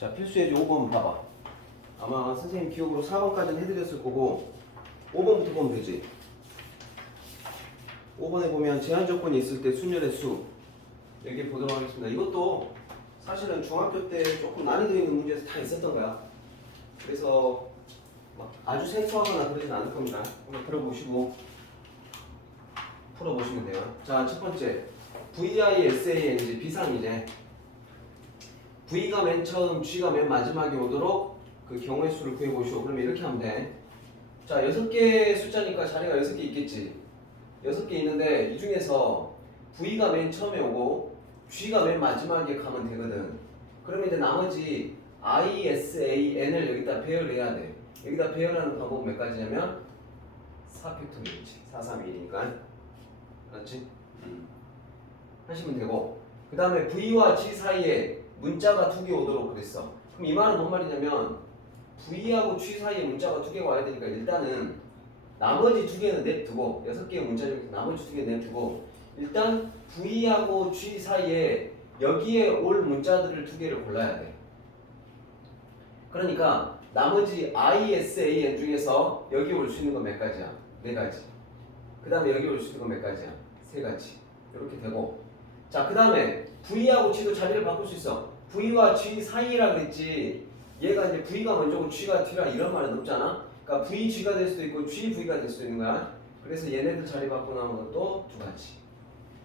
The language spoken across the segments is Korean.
자, 필수예제 5번 봐봐. 아마 선생님 기억으로 4번까지는 해드렸을 거고 5번부터 보면 되지. 5번에 보면 제한 조건이 있을 때 순열의 수 여기 보도록 하겠습니다. 이것도 사실은 중학교 때 조금 난이도 있는 문제에서 다 있었던 거야. 그래서 막 아주 생소하거나 그러진 않을 겁니다. 한번 들어보시고 풀어보시면 돼요. 자, 첫 번째 VISANG 비상이제. V가 맨 처음, G가 맨 마지막에 오도록 그 경우의 수를 구해보시오. 그러면 이렇게 하면 돼. 자, 6개의 숫자니까 자리가 6개 있겠지. 6개 있는데 이 중에서 V가 맨 처음에 오고 G가 맨 마지막에 가면 되거든. 그러면 이제 나머지 ISAN을 여기다 배열해야 돼. 여기다 배열하는 방법은 몇 가지냐면 4팩토리얼이지. 4, 3, 1이니까. 알았지? 하시면 되고, 그 다음에 V와 G 사이에 문자가 2개 오도록 그랬어. 그럼 이 말은 뭔 말이냐면 V하고 G 사이에 문자가 2개가 와야 되니까 일단은 나머지 2개는 냅두고 6개의 문자 중에서 나머지 2개 냅두고 일단 V하고 G 사이에 여기에 올 문자들을 2개를 골라야 돼. 그러니까 나머지 ISAN 중에서 여기 올 수 있는 건 몇 가지야? 4가지. 그 다음에 여기 올 수 있는 건 몇 가지야? 3가지. 이렇게 되고, 자, 그 다음에 V하고 G도 자리를 바꿀 수 있어. V와 G 사이라 그랬지. 얘가 이제 V가 먼저고 G가 뒤라 이런 말은 없잖아. 그러니까 VG가 될 수도 있고 GV가 될 수도 있는 거야. 그래서 얘네들 자리 바꾸는 것도 2가지.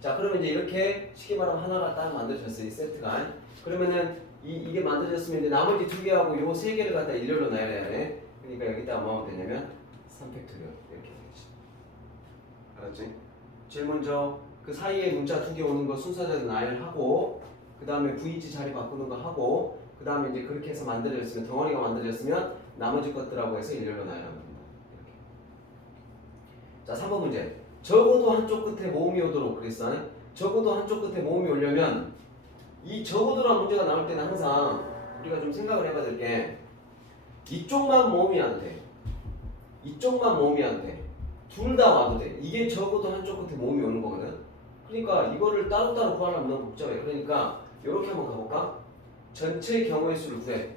자, 그러면 이제 이렇게 쉽게 말하면 하나가 딱 만들어졌어요. 이 세트가. 그러면은 이게 만들어졌으면 이제 나머지 2개하고 요 3개를 갖다 일렬로 놔야 돼. 그러니까 여기다 뭐 하면 되냐면 3팩토리얼 이렇게 되지. 알았지? 제일 먼저 그 사이에 문자 2개 오는 거 순서대로 나열하고, 그 다음에 VG 자리 바꾸는 거 하고, 그 다음에 이제 그렇게 해서 만들어졌으면, 덩어리가 만들어졌으면 나머지 것들하고 해서 일렬로 나열하는 겁니다. 이렇게. 자, 3번 문제. 적어도 한쪽 끝에 모음이 오도록 그랬어. 적어도 한쪽 끝에 모음이 오려면 이 적어도란 문제가 나올 때는 항상 우리가 좀 생각을 해봐야 될 게 이쪽만 모음이 안 돼. 이쪽만 모음이 안 돼. 둘 다 와도 돼. 이게 적어도 한쪽 끝에 모음이 오는 거거든. 그러니까 이거를 따로따로 구하려면 너무 복잡해. 그러니까 이렇게 한번 가볼까? 전체 경우의 수를 구해.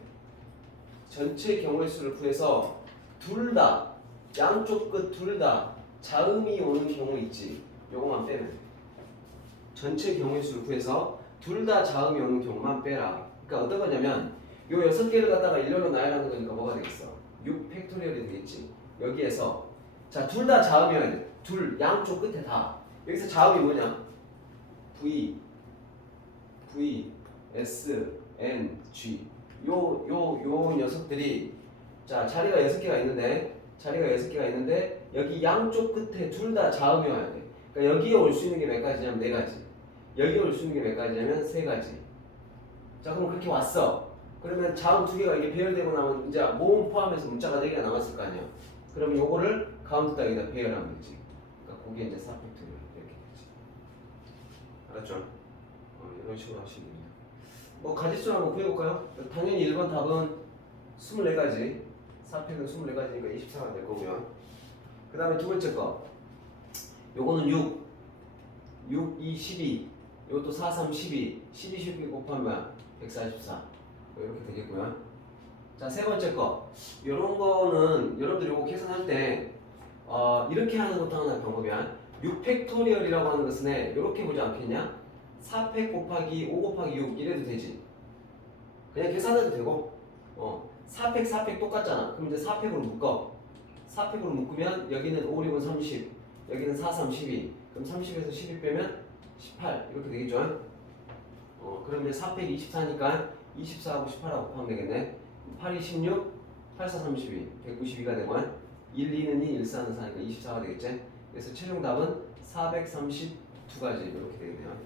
전체 경우의 수를 구해서 둘 다, 양쪽 끝 둘 다 자음이 오는 경우 있지. 요거만 빼면 돼. 전체 경우의 수를 구해서 둘 다 자음이 오는 경우만 빼라. 그러니까 어떤 거냐면 요 6개를 갖다가 일렬로 나열하는 거니까 뭐가 되겠어? 6팩토리얼이 되겠지. 여기에서 자, 둘 다 자음이어야 돼. 둘, 양쪽 끝에 다. 여기서 자음이 뭐냐? V, S, N, G. 요 녀석들이 자, 자리가 6개가 있는데 여기 양쪽 끝에 둘 다 자음이 와야 돼. 그러니까 여기에 올 수 있는 게 몇 가지냐면 4가지. 여기에 올 수 있는 게 몇 가지냐면 3가지. 자, 그럼 그렇게 왔어. 그러면 자음 2개가 이게 배열되고 나면 이제 모음 포함해서 문자가 4개가 남았을 거 아니야. 그럼 요거를 가운데다 여기다 배열하면 되지. 그러니까 거기에 이제 4팩토리얼 이렇게 되지. 알았죠? 이런 식으로 하시면 됩니다. 뭐 가지수를 한번 구해볼까요? 당연히 1번 답은 24가지. 4팩은 24가지니까 24가 될 거고요. 그 다음에 두 번째 거. 요거는 6, 2, 12. 요것도 4, 3, 12. 12, 12 곱하면 뭐야? 144. 이렇게 되겠고요. 자, 세 번째 거. 요런 거는 여러분들이 요거 계산할 때 이렇게 하는 것도 하나의 방법이야. 6팩토리얼이라고 하는 것은 이렇게 보지 않겠냐? 4팩 곱하기 5 곱하기 6 이래도 되지. 그냥 계산해도 되고 4팩 똑같잖아. 그럼 이제 4팩으로 묶어. 4팩으로 묶으면 여기는 5, 6은 30, 여기는 4, 3, 12. 그럼 30에서 12 빼면 18 이렇게 되겠죠. 그럼 이제 4팩 24니까 24하고 18하고 곱하면 되겠네. 8, 2, 16, 8, 4, 32, 192가 되면 1, 2는 2, 1, 4는 4니까 24가 되겠지. 그래서 최종 답은 432가지 이렇게 되겠네요.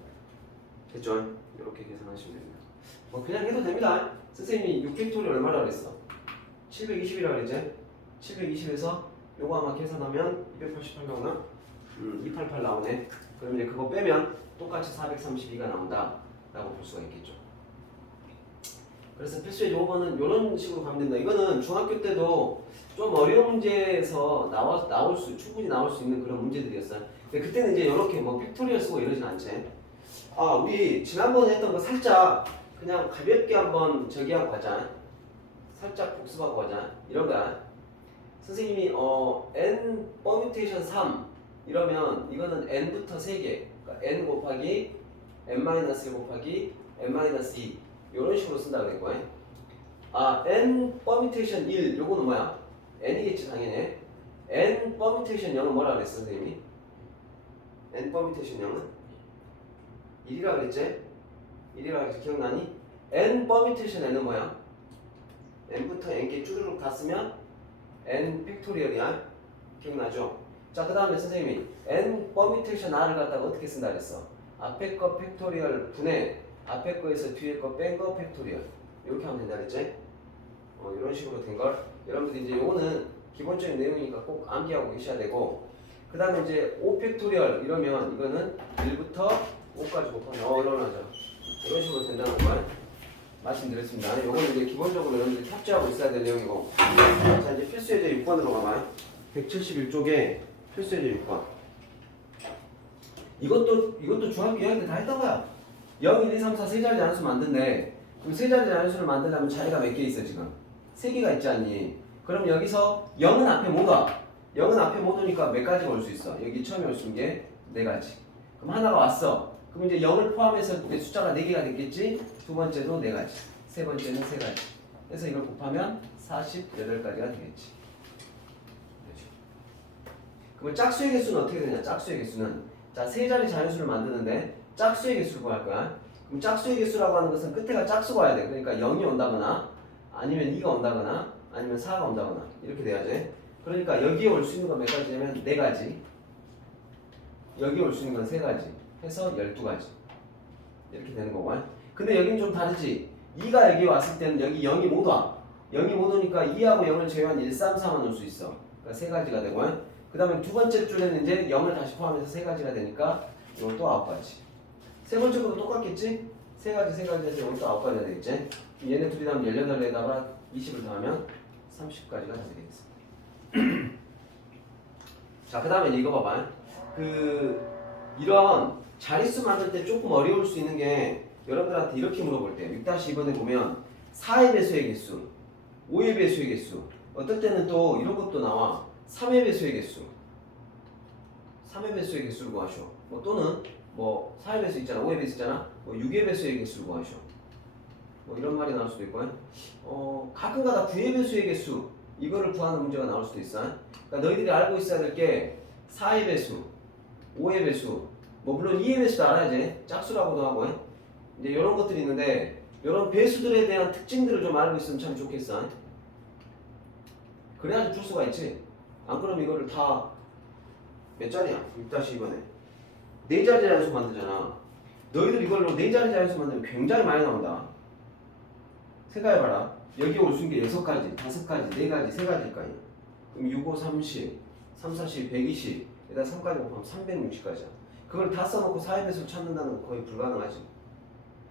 됐죠? 이렇게 계산하시면 됩니다. 뭐 그냥 해도 됩니다. 선생님이 6팩토리얼 얼마라 그랬어? 720이라 그랬지? 720에서 요거 아마 계산하면 288 나오나? 288 나오네. 그럼 이제 그거 빼면 똑같이 432가 나온다 라고 볼 수가 있겠죠. 그래서 필수예제 5번은 이런 식으로 가면 된다. 이거는 중학교 때도 좀 어려운 문제에서 충분히 나올 수 있는 그런 문제들이었어요. 근데 그때는 이제 이렇게 뭐 팩토리얼 쓰고 이러진 않지. 우리 지난번에 했던 거 살짝 그냥 가볍게 한번 저기 하고 가자. 살짝 복습하고 가자. 이런 거야. 선생님이 n 퍼뮤테이션 3 이러면 이거는 n부터 3개. 그러니까 n 곱하기 n-1 곱하기 n-2 이런 식으로 쓴다고 그랬고. n 퍼뮤테이션 1 요거는 뭐야? n이겠지 당연히. n 퍼뮤테이션 0은 뭐라 그랬어 선생님이? n 퍼뮤테이션 0은 1이라 그랬지? 1이라 그랬지 기억나니? n 퍼뮤테이션 n은 뭐야? n부터 n께 쭈르륵 다 쓰면 n 팩토리얼이야. 기억나죠? 자, 그 다음에 선생님이 n 퍼뮤테이션 r을 갖다가 어떻게 쓴다 그랬어? 앞에 거 팩토리얼 분의 앞에 거에서 뒤에 거 뺀 거 팩토리얼 이렇게 하면 된다 그랬지? 이런 식으로 된 걸 여러분들 이제 요거는 기본적인 내용이니까 꼭 암기하고 계셔야 되고, 그 다음에 이제 5 팩토리얼 이러면 이거는 1부터 5까지 곱하면 이러나죠. 이런 식으로 된다는 걸 말씀드렸습니다. 요거는 이제 기본적으로 여러분들이 탑재하고 있어야 될 내용이고. 자, 이제 필수 예제 6번으로 가봐요. 171쪽에 필수 예제 6번. 이것도 중학교 2학년 때 다 했던 거야. 0, 1, 2, 3, 4 세 자리 자연수 만든대. 그럼 세 자리 자연수를 만들려면 자리가 몇 개 있어 지금? 3개가 있지 않니? 그럼 여기서 0은 앞에 못 와. 0은 앞에 못 오니까 몇 가지가 올 수 있어? 여기 처음에 올 수 있는 게 4가지. 그럼 하나가 왔어. 그럼 이제 0을 포함해서 숫자가 4개가 됐겠지? 두 번째도 4가지. 세 번째는 3가지. 그래서 이걸 곱하면 48가지가 되겠지. 그렇죠. 그럼 짝수의 개수는 어떻게 되냐? 짝수의 개수는 자, 세 자리 자연수를 만드는데 짝수의 개수를 구할 거야. 그럼 짝수의 개수라고 하는 것은 끝에가 짝수가 와야 돼. 그러니까 0이 온다거나 아니면 2가 온다거나 아니면 4가 온다거나 이렇게 돼야지. 그러니까 여기에 올 수 있는 건 몇 가지냐면 4가지. 여기에 올 수 있는 건 3가지. 해서 12가지. 이렇게 되는 거고. 근데 여기는 좀 다르지. 2가 여기 왔을 때는 여기 0이 못 와. 0이 못 오니까 2하고 0을 제외한 1, 3, 4만 올 수 있어. 그러니까 3가지가 되고. 그 다음에 두 번째 줄에는 이제 0을 다시 포함해서 3가지가 되니까 이건 또 9가지. 세 번째 것도 똑같겠지? 3가지 해서 이건 또 9가지가 되겠지? 얘네 둘이 더하면 18에다가 20을 더하면 30가지가 다 되겠습니다. 자, 그 다음에 이거 봐봐. 이런 자릿수 만들 때 조금 어려울 수 있는 게 여러분들한테 이렇게 물어볼 때 6-2번에 보면 4의 배수의 개수, 5의 배수의 개수, 어떨 때는 또 이런 것도 나와. 3의 배수의 개수, 3의 배수의 개수를 구하셔. 또는 4의 배수 있잖아, 5의 배수 있잖아, 6의 배수의 개수를 구하셔. 이런 말이 나올 수도 있고, 가끔가다 9의 배수의 개수 이거를 구하는 문제가 나올 수도 있어. 그러니까 너희들이 알고 있어야 될 게 4의 배수, 5의 배수, 물론 2의 배수도 알아야지. 짝수라고도 하고. 이제 이런 것들이 있는데 이런 배수들에 대한 특징들을 좀 알고 있으면 참 좋겠어. 그래야지 풀 수가 있지. 안 그러면 이거를 다 몇 자리야? 6-2번에 4자리 자연수 만들잖아. 너희들 이걸로 4자리 자연수 만들면 굉장히 많이 나온다. 생각해봐라. 여기 올 수 있는 게 6가지, 5가지, 4가지, 3가지일 거 아니야. 그럼 6, 5, 30, 3, 4, 10, 120 에다 3까지 곱하면 360까지야. 그걸 다 써놓고 4의 배수를 찾는다는 건 거의 불가능하지.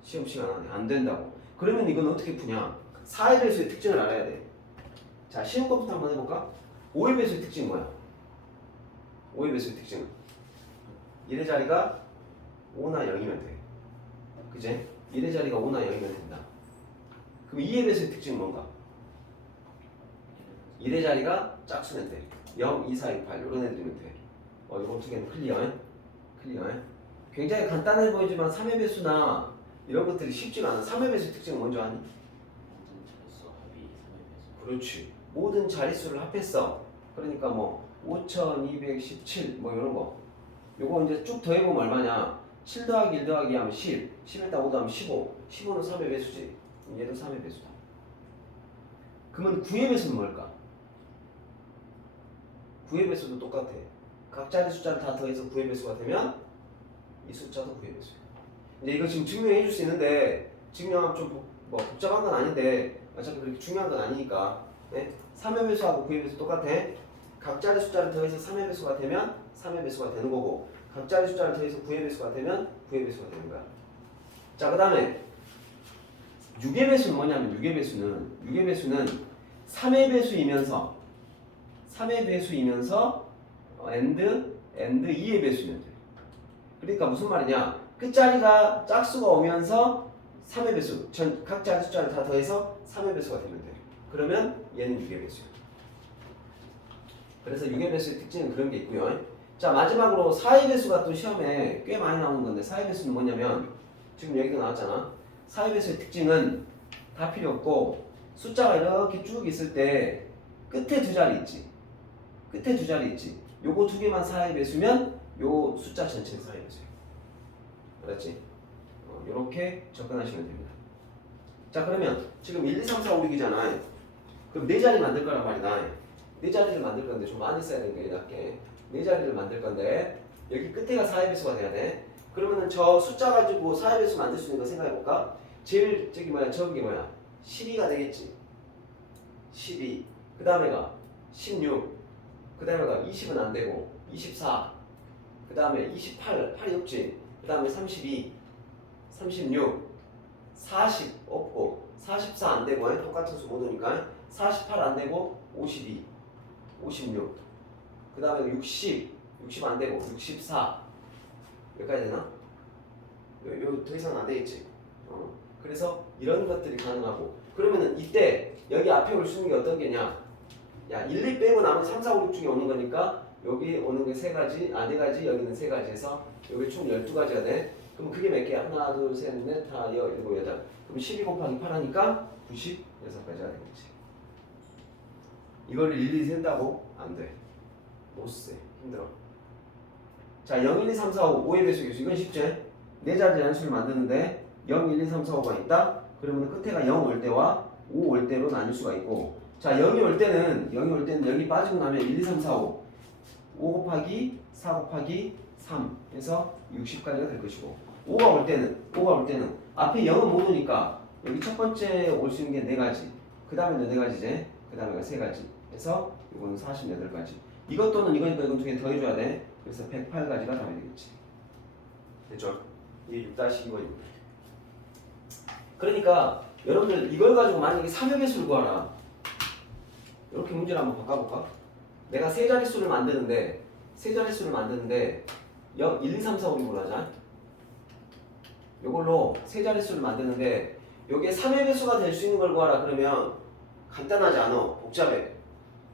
시험 시간 안에 안 된다고. 그러면 이건 어떻게 푸냐? 4의 배수의 특징을 알아야 돼. 자, 쉬운 것부터 한번 해볼까? 5의 배수의 특징은 뭐야? 5의 배수의 특징은 1의 자리가 5나 0이면 돼. 그제? 1의 자리가 5나 0이면 된다. 그럼 2의 배수의 특징은 뭔가? 1의 자리가 짝수면 돼. 0, 2, 4, 6, 8 이런 애들이면 돼. 이거 어떻게 하면 클리어? 굉장히 간단해 보이지만 3의 배수나 이런 것들이 쉽지가 않아. 3의 배수 특징은 먼저 아니? 모든 자릿수 합이 3의 배수. 그렇지. 모든 자릿수를 합했어. 그러니까 5217 이런 거. 요거 이제 쭉 더해보면 얼마냐? 7 더하기 1 더하기 하면 10, 11 5 더하면 15, 15는 3의 배수지. 얘도 3의 배수다. 그러면 9의 배수는 뭘까? 9의 배수도 똑같아. 각 자리 숫자를 다 더해서 9의 배수가 되면 이 숫자도 9의 배수야. 이제 이거 지금 증명해 줄 수 있는데 증명하면 좀 복잡한 건 아닌데 어차피 그렇게 중요한 건 아니니까. 네? 3의 배수하고 9의 배수 똑같아. 각 자리 숫자를 더해서 3의 배수가 되면 3의 배수가 되는 거고, 각 자리 숫자를 더해서 9의 배수가 되면 9의 배수가 되는 거야. 자, 그 다음에 6의 배수는 뭐냐면 6의 배수는 3의 배수이면서 and 2의 배수면 돼. 그러니까 무슨 말이냐? 끝자리가 짝수가 오면서 3의 배수. 전 각자 숫자를 다 더해서 3의 배수가 되면 돼. 그러면 얘는 6의 배수야. 그래서 6의 배수의 특징은 그런 게 있고요. 자, 마지막으로 4의 배수가 또 시험에 꽤 많이 나오는 건데 4의 배수는 뭐냐면 지금 여기도 나왔잖아. 4의 배수의 특징은 다 필요 없고 숫자가 이렇게 쭉 있을 때 끝에 두 자리 있지. 끝에 두 자리 있지. 요거 두 개만 4의 배수면 요 숫자 전체는 4의 배수야. 알았지? 요렇게 접근하시면 됩니다. 자, 그러면 지금 1, 2, 3, 4, 5, 6이잖아. 그럼 네 자리 만들 거란 말이다. 네 자리를 만들 건데 좀 많이 써야 되니까 이렇게 네 자리를 만들 건데 여기 끝에가 4의 배수가 돼야 돼. 그러면은 저 숫자 가지고 4의 배수 만들 수 있는 거 생각해 볼까? 제일 저기 뭐야? 저기 뭐야? 12가 되겠지. 12. 그 다음에가 16. 그 다음에가 20은 안 되고 24. 그 다음에 28. 8이 없지. 그 다음에 32. 36. 40 없고 44 안 되고 똑같은 수 못 오니까 48 안 되고 52. 56. 그 다음에 60. 60 안 되고 64. 여기까지 되나? 요 더 이상 안 되겠지. 그래서 이런 것들이 가능하고 그러면은 이때 여기 앞에 올 수 있는 게 어떤 게냐? 야, 1, 2 빼고 나머지 3, 4, 5, 6 중에 오는 거니까 여기 오는 게 세 가지, 네 가지, 여기는 세 가지에서 여기 총 12가지가 돼. 그럼 그게 몇 개야? 하나, 둘, 셋, 넷, 다, 일곱, 여덟. 그럼 12 곱하기 8 하니까 96가지가 되겠지. 이거를 일일이 센다고? 안 돼. 못 세. 힘들어. 자, 0, 1, 2, 3, 4, 5, 5의 배수 계수. 이건 쉽지? 네 자리 연수를 만드는데 0, 1, 2, 3, 4, 5가 있다? 그러면 끝에가 0 올 때와 5 올 때로 나눌 수가 있고 자, 0이 올 때는 여기 빠지고 나면 1, 2, 3, 4, 5 5 곱하기 4 곱하기 3 해서 60까지가 될 것이고 5가 올 때는 앞에 0은 못 오니까 여기 첫 번째 올 수 있는 게 네 가지 그 다음에 네 가지제 그 다음에 세 가지 해서 이거는 48가지 이것도는 이거니까 이건 두 개 더 해줘야 돼 그래서 108가지가 답이 되겠지 됐죠? 이게 6-2번입니다 그러니까 여러분들 이걸 가지고 만약에 3의 배수를 구하라 이렇게 문제를 한번 바꿔볼까? 내가 세 자릿수를 만드는데 1, 2, 3, 4, 5, 6을 하자 요걸로 세 자릿수를 만드는데 요게 3의 배수가 될 수 있는 걸 구하라 그러면 간단하지 않아 복잡해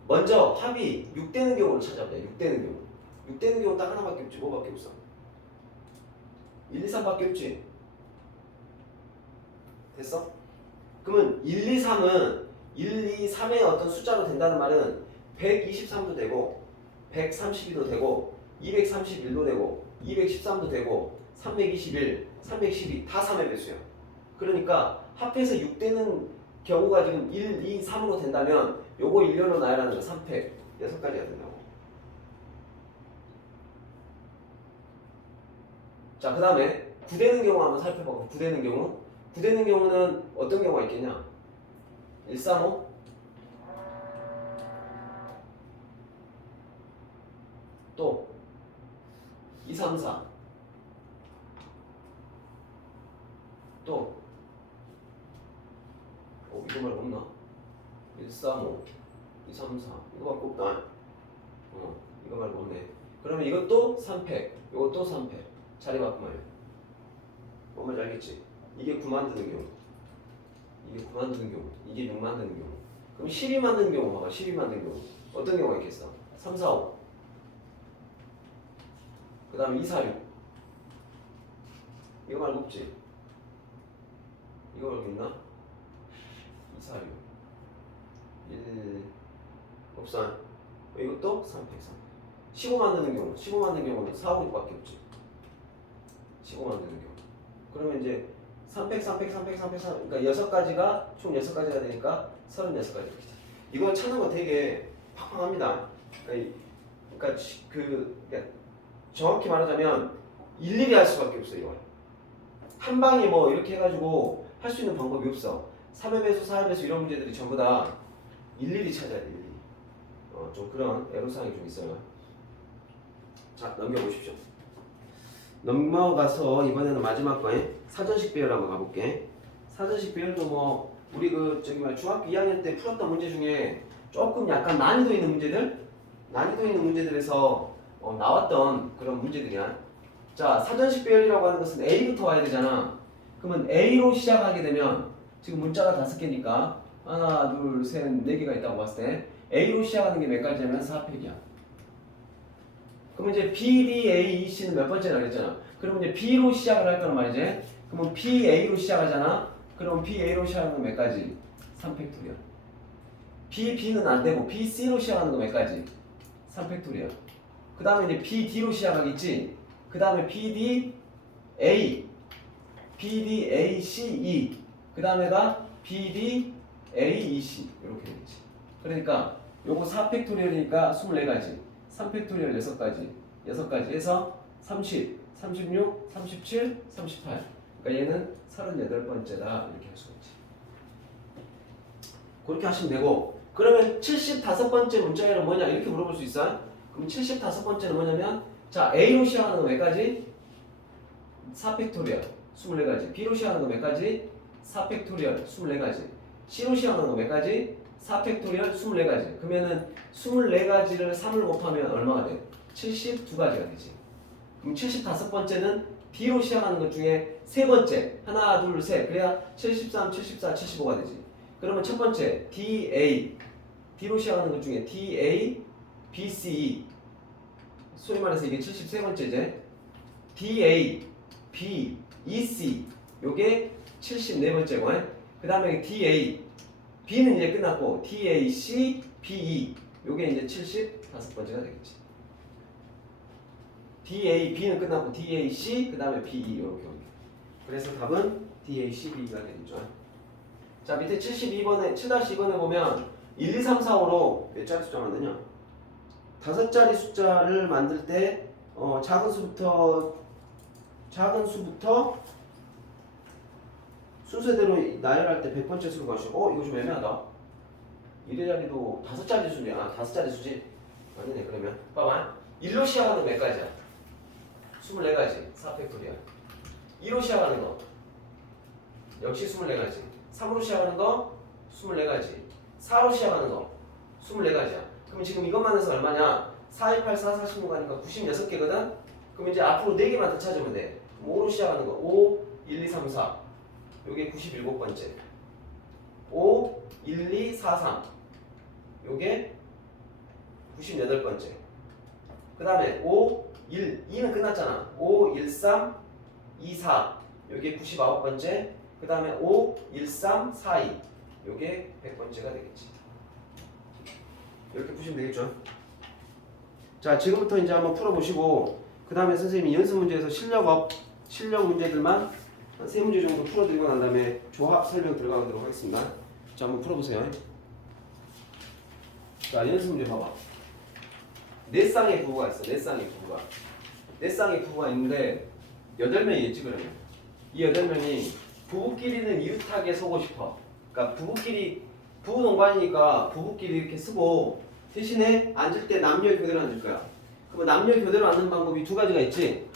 먼저 합이 6 되는 경우를 찾아보자 6 되는 경우 6 되는 경우 딱 하나밖에 없지 뭐밖에 없어 1, 2, 3밖에 없지 됐어? 그러면 1, 2, 3은 1, 2, 3의 어떤 숫자로 된다는 말은 123도 되고 132도 되고 231도 되고 213도 되고 321, 312 다 3의 배수야. 그러니까 합해서 6 되는 경우가 지금 1, 2, 3으로 된다면 요거 일렬로 나열하는 거 3팩 6가지가 된다고. 자, 그 다음에 9 되는 경우 한번 살펴보고 9 되는 경우 9 되는 경우는 어떤 경우가 있겠냐 1, 3, 5 또 2, 3, 4 또 이거 말고 없나? 1, 3, 5 2, 3, 4 이거밖에 없다 이거 말고 없네 그러면 이것도 3팩 이것도 3팩 자리 바꾸면 뭔 말인지 알겠지? 이게 9 만드는 경우 이게 9 만드는 경우 이게 6 만드는 경우 그럼 12 만드는 경우 봐봐 12 만드는 경우 어떤 경우가 있겠어? 3, 4, 5 그 다음에 2, 4, 6 이거 말고 없지? 이거 말고 있나? 2, 4, 6 1 없어 이것도 3팩 15 만드는 경우 15 만드는 경우는 4, 5, 6밖에 없지 15 만드는 경우 그러면 이제 3팩 그러니까 6가지가 총 6가지가 되니까 36가지 이거 찾는 거 되게 팍팍합니다 그러니까 정확히 말하자면 일일이 할 수밖에 없어 이거 한 방에 뭐 이렇게 해가지고 할 수 있는 방법이 없어 3의 배수, 4의 배수 이런 문제들이 전부 다 일일이 찾아야 돼 일일이 좀 그런 애로사항이 좀 있어요 자 넘겨보십시오 넘어가서 이번에는 마지막 거에 사전식 배열 한번 가볼게 사전식 배열도 뭐 우리 중학교 2학년 때 풀었던 문제 중에 조금 약간 난이도 있는 문제들에서 나왔던 그런 문제들이야 자 사전식 배열이라고 하는 것은 A부터 와야 되잖아 그러면 A로 시작하게 되면 지금 문자가 5개니까 하나, 둘, 셋, 4개가 있다고 봤을 때 A로 시작하는 게 몇 가지냐면 4팩이야. 그러면 이제 B, D, A, E, C는 몇 번째라 그랬잖아. 그러면 이제 B로 시작을 할 거란 말이지. 그러면 B, A로 시작하잖아. 그럼 B, A로 시작하는 거 몇 가지? 3팩토리야. B, B는 안 되고 B, C로 시작하는 거 몇 가지? 3팩토리야. 그 다음에 이제 B, D로 시작하겠지. 그 다음에 B, D, A, B, D, A, C, E. 그 다음에가 B, D, A, E, C 이렇게 되겠지. 그러니까 요거 4팩토리얼이니까 24가지, 3팩토리얼 6가지, 6가지 해서 30, 36, 37, 38. 그러니까 얘는 38번째다 이렇게 할 수가 있지. 그렇게 하시면 되고, 그러면 75번째 문자열은 뭐냐 이렇게 물어볼 수 있어. 그럼 75번째는 뭐냐면 자 A로 시작하는 거 몇 가지? 4팩토리얼 24가지. B로 시작하는 거 몇 가지? 4팩토리얼 24가지. C로 시작하는 거 몇 가지? 4팩토리얼 24가지. 그러면은 24가지를 3을 곱하면 얼마가 돼? 72가지가 되지. 그럼 75번째는 D로 시작하는 것 중에 세 번째 하나 둘 셋 그래야 73, 74, 75가 되지. 그러면 첫 번째 DA D로 시작하는 것 중에 DA, BCE 소위 말해서 이게 73번째제 DA, B, EC 요게 74번째고 그 다음에 DA, B는 이제 끝났고 DAC, BE 요게 이제 75번째가 되겠지. DA, B는 끝났고 DAC 그 다음에 BE 요렇게 그래서 답은 DACB가 되겠죠. 자 밑에 72번에 7-2번에 보면 1, 2, 3, 4, 5로 몇 자리 숫자 만드냐? 5자리 숫자를 만들 때 작은 수부터 순서대로 나열할 때 100번째 수로 가시고 이거 좀 애매하다. 1의 자리도 5자리 수냐? 5자리 수지? 아니네. 그러면 봐봐. 1로 시작하는 몇 가지야? 24가지 4팩토리야. 2로 시작하는 거 역시 24가지. 3으로 시작하는 거 24가지. 4로 시작하는 거 24가지야. 그럼 지금 이것만 해서 얼마냐? 4, 2, 8, 4, 46 하니까 96개거든? 그럼 이제 앞으로 4개만 더 찾으면 돼. 5로 시작하는 거 5, 1, 2, 3, 4 요게 97번째 5, 1, 2, 4, 3 요게 98번째 그 다음에 5, 1, 2는 끝났잖아. 5, 1, 3, 2, 4 요게 99번째 그 다음에 5, 1, 3, 4, 2 요게 100번째가 되겠지. 이렇게 푸시면 되겠죠. 자 지금부터 이제 한번 풀어보시고 그 다음에 선생님이 연습 문제에서 실력 문제들만 한 3문제 정도 풀어드리고 난 다음에 조합 설명 들어가도록 하겠습니다. 자 한번 풀어보세요. 자 연습 문제 봐봐. 4쌍의 부부가 있어. 4쌍의 부부가 있는데 8명이 있지. 그러면 이 8명이 부부끼리는 이웃하게 서고 싶어. 그러니까 부부 동반이니까 부부끼리 이렇게 쓰고 대신에 앉을 때 남녀 교대로 앉을 거야. 그럼 남녀 교대로 앉는 방법이 2가지가 있지.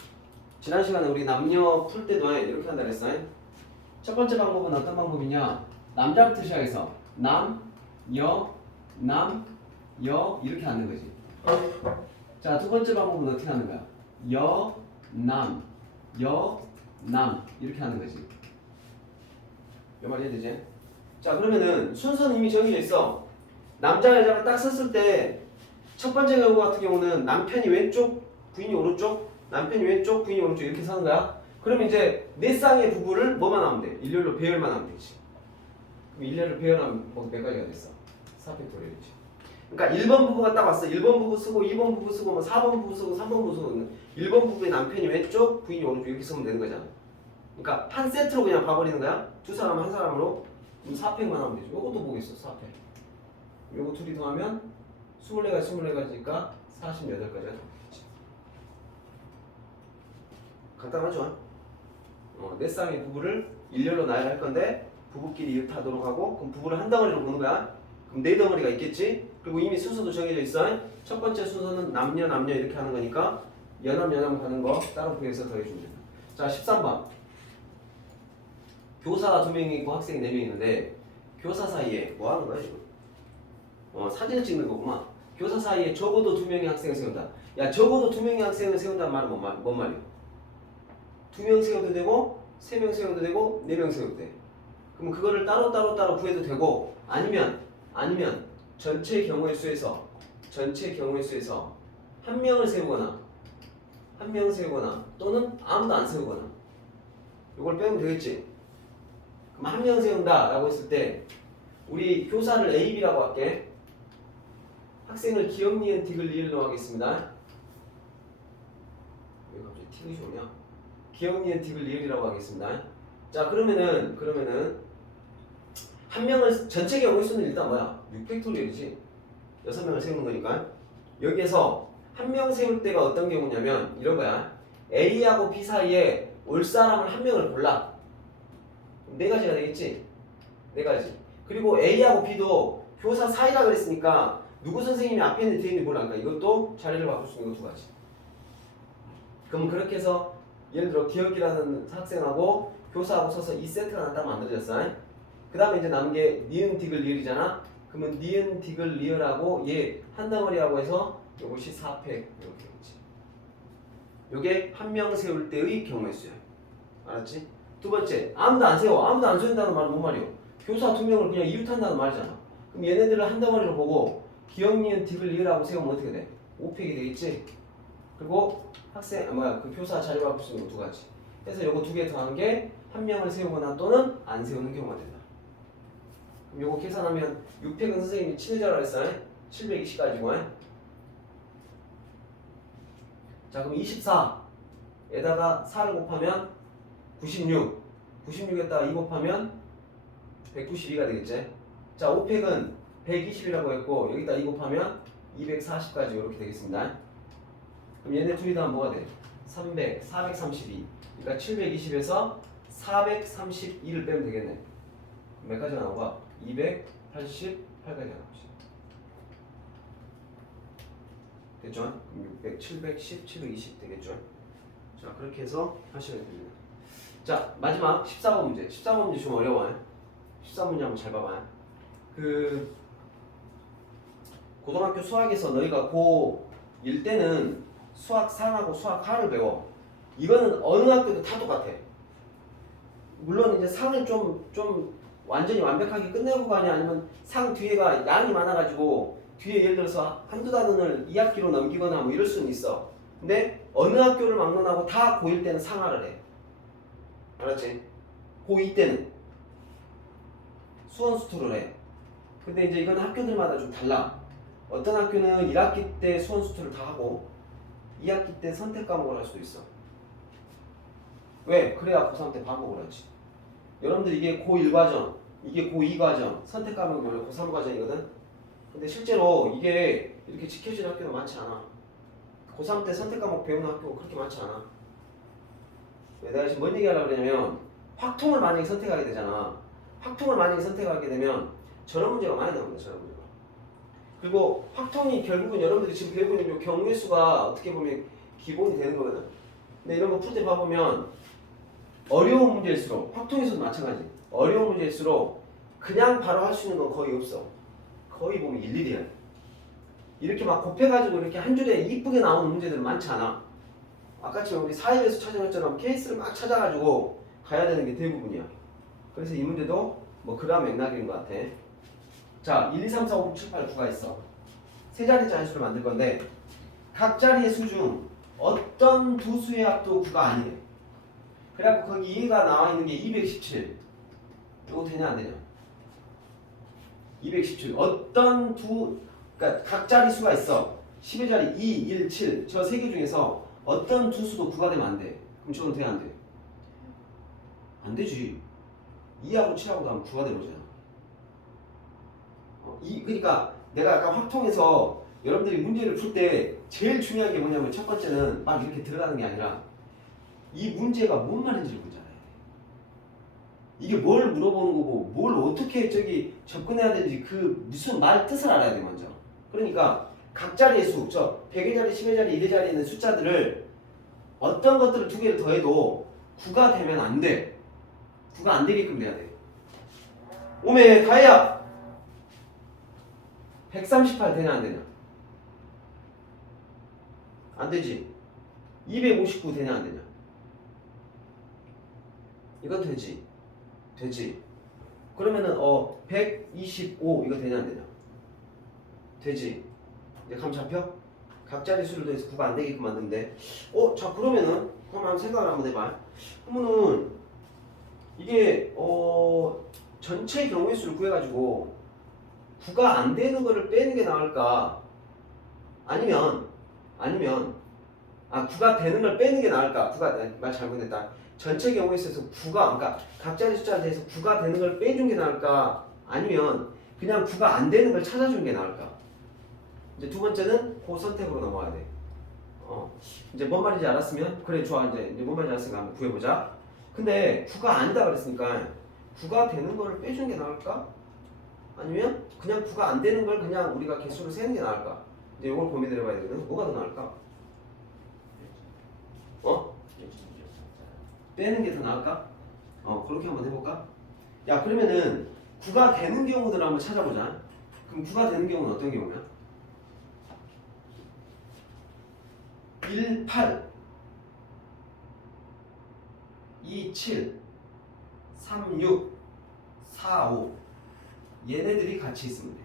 지난 시간에 우리 남녀 풀 때도 이렇게 한다 그랬어. 첫 번째 방법은 어떤 방법이냐? 남자부터 시작해서 남, 여 이렇게 앉는 거지. 자, 두 번째 방법은 어떻게 하는 거야? 여, 남 이렇게 하는 거지. 몇 마리 해야 되지? 자, 그러면은 순서는 이미 정해져 있어. 남자, 여자가 딱 섰을 때 첫 번째 경우 같은 경우는 남편이 왼쪽, 부인이 오른쪽, 남편이 왼쪽, 부인이 오른쪽 이렇게 서는 거야. 그러면 이제 4쌍의 부부를 뭐만 하면 돼? 일렬로 배열만 하면 되지. 그럼 일렬로 배열하면 몇 가지가 됐어? 4팩토리얼이지. 그러니까 1번 부부가 딱 왔어. 1번 부부 쓰고 2번 부부 쓰고 뭐 4번 부부 쓰고 3번 부부 쓰고 1번 부부의 남편이 왼쪽, 부인이 오른쪽 이렇게 쓰면 되는 거잖아. 그러니까 한 세트로 그냥 봐버리는 거야. 두 사람 한 사람으로 4팩만 하면 되죠. 요것도 보겠어. 4팩. 요거 둘이 더하면 24가지니까 48가지가 되겠지. 간단하죠? 4쌍의 부부를 일렬로 나열할 건데 부부끼리 이웃하도록 하고 그럼 부부를 한 덩어리로 보는 거야. 그럼 4덩어리가 있겠지? 그리고 이미 순서도 정해져 있어. 첫 번째 순서는 남녀 이렇게 하는 거니까 연합 가는 거 따로 구해서 더해주면 된다. 자 13번 교사가 2명이 있고 학생이 4명이 있는데 교사 사이에 뭐 하는 거야 지금? 사진을 찍는 거구만. 교사 사이에 적어도 2명의 학생을 세운다. 야 적어도 2명의 학생을 세운다는 말은 뭔 말이야? 2명 세워도 되고 3명 세워도 되고 4명 세워도 돼. 그럼 그거를 따로 구해도 되고 아니면 전체 경우의 수에서 한 명을 세우거나 또는 아무도 안 세우거나 이걸 빼면 되겠지. 그럼 한 명 세운다라고 했을 때 우리 교사를 A, B라고 할게. 학생을 기억, 니은, 디귿, 리을로 하겠습니다. 왜 갑자기 티귿이 오냐? 기억, 니은, 디귿, 리을이라고 하겠습니다. 자 그러면은 한 명을 전체 경우의 수는 일단 뭐야? 6팩토리얼이지. 6명을 세우는 거니까 여기에서 한 명 세울 때가 어떤 경우냐면 이런 거야. A하고 B 사이에 올 사람을 한 명을 골라. 4가지가 되겠지? 4가지. 그리고 A하고 B도 교사 사이라 그랬으니까 누구 선생님이 앞에 있는 뒤에 있는 몰라. 이것도 자리를 바꿀 수 있는 거 2가지. 그럼 그렇게 해서 예를 들어 기억이라는 학생하고 교사하고 서서 2세트가 딱 만들어졌어. 그 다음에 이제 남은 게 니은, 디귿, 리을이잖아. 그러면 니은, 디귿, 리을하고 얘 한 덩어리하고 해서 요것이 4팩 이렇게 되지. 요게 한 명 세울 때의 경우의 수야. 알았지? 두 번째, 아무도 안 세워. 아무도 안 세운다는 말은 뭔 말이요? 교사 2명을 그냥 이웃한다는 말이잖아. 그럼 얘네들을 한 덩어리로 보고 기억, 니은, 디귿, 리을하고 세우면 어떻게 돼? 5팩이 되겠지? 그리고 그 교사 자리 바꿀 수 있는 거 2가지. 그래서 요거 2개 더한 게 한 명을 세우거나 또는 안 세우는 경우가 된다. 그럼 요거 계산하면 6팩은 선생님이 친해져라 했어. 720까지고. 자 그럼 24에다가 4를 곱하면 96 96에다가 2 곱하면 192가 되겠지. 자 5팩은 120이라고 했고 여기다 2 곱하면 240까지 이렇게 되겠습니다. 그럼 얘네 둘이 다 뭐가 돼? 300, 432. 그러니까 720에서 432를 빼면 되겠네. 몇 가지가 나오가? 288가지가 나오지. 됐죠? 600, 710, 720 되겠죠? 자 그렇게 해서 하시면 됩니다. 자 마지막 14번 문제. 14번 문제 좀 어려워요. 14번 문제 한번 잘 봐봐요. 그 고등학교 수학에서 너희가 고1 때는 수학 상하고 수학 하를 배워. 이거는 어느 학교도 다 똑같아. 물론 이제 상을 좀 완전히 완벽하게 끝내고 가냐 아니면 상 뒤에가 양이 많아가지고 뒤에 예를 들어서 한두 단원을 2학기로 넘기거나 뭐 이럴 수는 있어. 근데 어느 학교를 막론하고 다 고1 때는 상하를 해. 알았지? 고2 때는 수원수투를 해. 근데 이제 이건 학교들마다 좀 달라. 어떤 학교는 1학기 때 수원수투를 다 하고 2학기 때 선택 과목을 할 수도 있어. 왜? 그래야 고3 때 반복을 하지. 여러분들 이게 고1 과정, 이게 고2 과정, 선택 과목이 원래 고3 과정이거든. 근데 실제로 이게 이렇게 지켜지는 학교는 많지 않아. 고3 때 선택 과목 배우는 학교가 그렇게 많지 않아. 내가 지금 뭔 얘기하려고 그러냐면 확통을 만약에 선택하게 되잖아. 확통을 만약에 선택하게 되면 저런 문제가 많이 나옵니다. 저런 문제가. 그리고 확통이 결국은 여러분들이 지금 배우고 있는 경우의 수가 어떻게 보면 기본이 되는 거거든. 근데 이런 거 풀 때 봐보면 어려운 문제일수록 확통에서도 마찬가지. 어려운 문제일수록 그냥 바로 할 수 있는 건 거의 없어. 거의 보면 일일이야. 이렇게 막 곱해가지고 이렇게 한 줄에 이쁘게 나오는 문제들은 많지 않아. 아까처럼 우리 사회배수 찾아냈처럼 케이스를 막 찾아가지고 가야 되는 게 대부분이야. 그래서 이 문제도 뭐 그런 맥락인 것 같아. 자, 1, 2, 3, 4, 5, 6, 7, 8, 9가 있어. 세 자리째 함수를 만들 건데 각 자리의 수 중 어떤 두 수의 합도 9가 아니래. 그래갖고 거기 2가 나와 있는 게 217. 이거 되냐 안 되냐? 217. 어떤 그러니까 각 자리 수가 있어. 10의 자리 2, 1, 7. 저 세 개 중에서 어떤 두 수도 9가 되면 안 돼. 그럼 저건 돼 안 돼? 안 되지. 2하고 7하고 하면 9가 되버리잖아. 그러니까 내가 아까 확통해서 여러분들이 문제를 풀 때 제일 중요한 게 뭐냐면 첫 번째는 막 이렇게 들어가는 게 아니라 이 문제가 뭔 말인지를 먼저 알아야 돼. 이게 뭘 물어보는 거고 뭘 어떻게 접근해야 되는지 그 무슨 말 뜻을 알아야 돼 먼저. 그러니까 각 자리의 수, 100의 자리, 10의 자리, 1의 자리에 있는 숫자들을 어떤 것들을 2개를 더해도 9가 되면 안 돼. 9가 안 되게끔 돼야 돼. 오메 다혜야 138 되냐 안 되냐? 안 되지. 259 되냐 안 되냐? 이건 되지. 되지. 그러면은 125 이거 되냐 안 되냐? 되지. 이제 감 잡혀? 각자리 수를 더해서 9가 안 되게끔 만드는데 자 그러면은 그럼 한번 생각을 한번 해봐. 그러면은 이게 전체 경우의 수를 구해가지고 9가 안 되는 거를 빼는 게 나을까? 아니면 9가 되는 걸 빼는 게 나을까? 9가 말 잘못했다. 전체 경우에 있어서 9가 그러니까 각자리 숫자에 대해서 9가 되는 걸 빼준 게 나을까? 아니면 그냥 9가 안 되는 걸 찾아주는 게 나을까? 이제 두 번째는 그 선택으로 넘어가야 돼. 이제 뭔 말인지 알았으면 그래 좋아 이제 뭔 말인지 알았으니까 한번 구해보자. 근데 9가 아니다 그랬으니까 9가 되는 거를 빼주는 게 나을까? 아니면 그냥 9가 안 되는 걸 그냥 우리가 개수로 세는 게 나을까? 이제 이걸 고민을 해봐야 되거든. 뭐가 더 나을까? 빼는 게 더 나을까? 그렇게 한번 해볼까? 야 그러면은 9가 되는 경우들을 한번 찾아보자. 그럼 9가 되는 경우는 어떤 경우야? 1, 8 2, 7 3, 6 4, 5 얘네들이 같이 있으면 돼.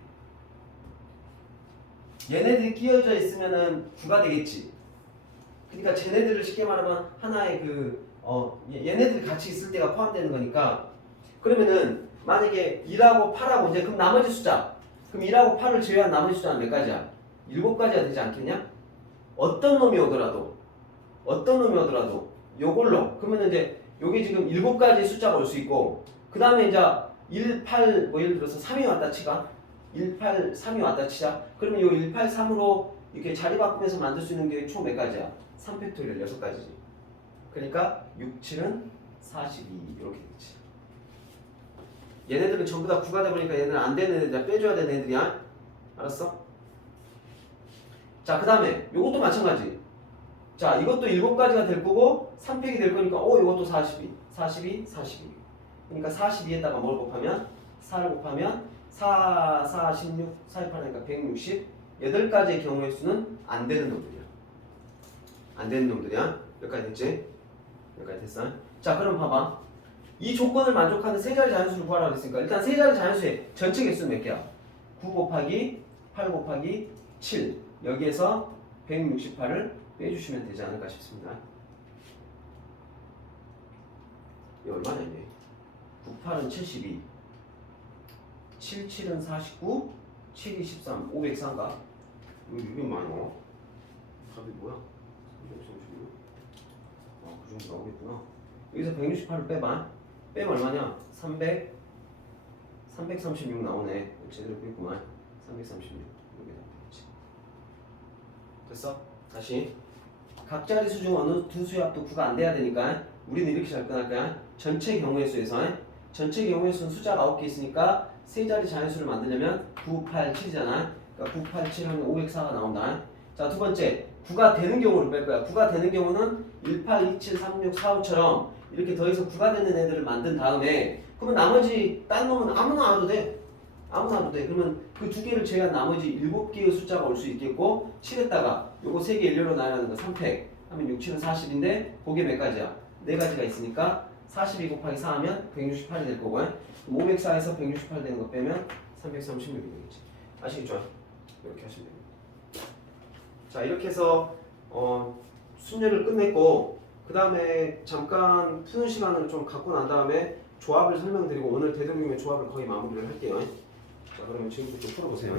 얘네들이 끼어져 있으면은 9가 되겠지. 그러니까 쟤네들을 쉽게 말하면 하나의 얘네들이 같이 있을 때가 포함되는 거니까 그러면은 만약에 1하고 8하고 이제 그럼 나머지 숫자 그럼 1하고 8을 제외한 나머지 숫자는 몇 가지야? 7가지가 되지 않겠냐? 어떤 놈이 오더라도 요걸로 그러면 이제 요게 지금 7가지 숫자가 올 수 있고 그 다음에 이제 1, 8 뭐 예를 들어서 3이 왔다 치가 1, 8, 3이 왔다 치자 그러면 요 1, 8, 3으로 이렇게 자리 바꾸면서 만들 수 있는 게 총 몇 가지야? 3팩토리얼 6가지지. 그러니까 6, 7은 42 이렇게 되겠지. 얘네들은 전부 다 9가 되버리니까 얘네는 안 되는 애들이야. 빼줘야 되는 애들이야. 알았어? 자, 그 다음에 요것도 마찬가지. 자, 이것도 7가지가 될 거고 3팩이 될 거니까 요것도 42 그러니까 42에다가 뭘 곱하면 4를 곱하면 4, 4, 16, 4, 8 하니까 160 8가지의 경우의 수는 안 되는 놈들이야. 안 되는 놈들이야. 여기까지 됐지? 여기까지 됐어? 자, 그럼 봐봐. 이 조건을 만족하는 세 자리 자연수를 구하라고 했으니까 일단 세 자리 자연수의 전체 개수는 몇 개야? 9 곱하기 8 곱하기 7 여기에서 168을 빼주시면 되지 않을까 싶습니다. 이거 얼마냐 이게? 9, 8은 72 7, 7은 49 7이 13 504인가? 이게 많어. 답이 뭐야? 336? 그 정도 나오겠구나. 여기서 168을 빼봐. 빼면 얼마냐? 336 나오네. 제대로 빼구만. 336 여기다 빼겠지. 됐어? 다시 각자리 수 중 어느 두 수의 합도 9가 안 돼야 되니까 우리는 이렇게 접근할 거야. 전체 경우의 수에서 전체 경우의 수는 숫자가 9개 있으니까 세 자리 자연수를 만들려면 9, 8, 7이잖아. 그러니까 9, 8, 7 하면 504가 나온다. 자, 두 번째 9가 되는 경우를 뺄 거야. 9가 되는 경우는 1, 8, 2, 7, 3, 6, 4, 5처럼 이렇게 더해서 9가 되는 애들을 만든 다음에 그러면 나머지 딴 놈은 아무나 와도 돼. 아무나 와도 돼. 그러면 그 두 개를 제외한 나머지 7개의 숫자가 올 수 있겠고 7에다가 요거 3개 일렬로 나열하는 거 3팩 하면 6, 7은 40인데 그게 몇 가지야? 4가지가 있으니까 42 곱하기 4 하면 168이 될 거고 504에서 168 되는 거 빼면 336이 되겠지. 아시겠죠? 이렇게 하시면 됩니다. 자, 이렇게 해서 순열을 끝냈고 그 다음에 잠깐 푸는 시간을 좀 갖고 난 다음에 조합을 설명드리고 오늘 되도록이면 조합을 거의 마무리를 할게요. 자, 그러면 지금부터 풀어보세요.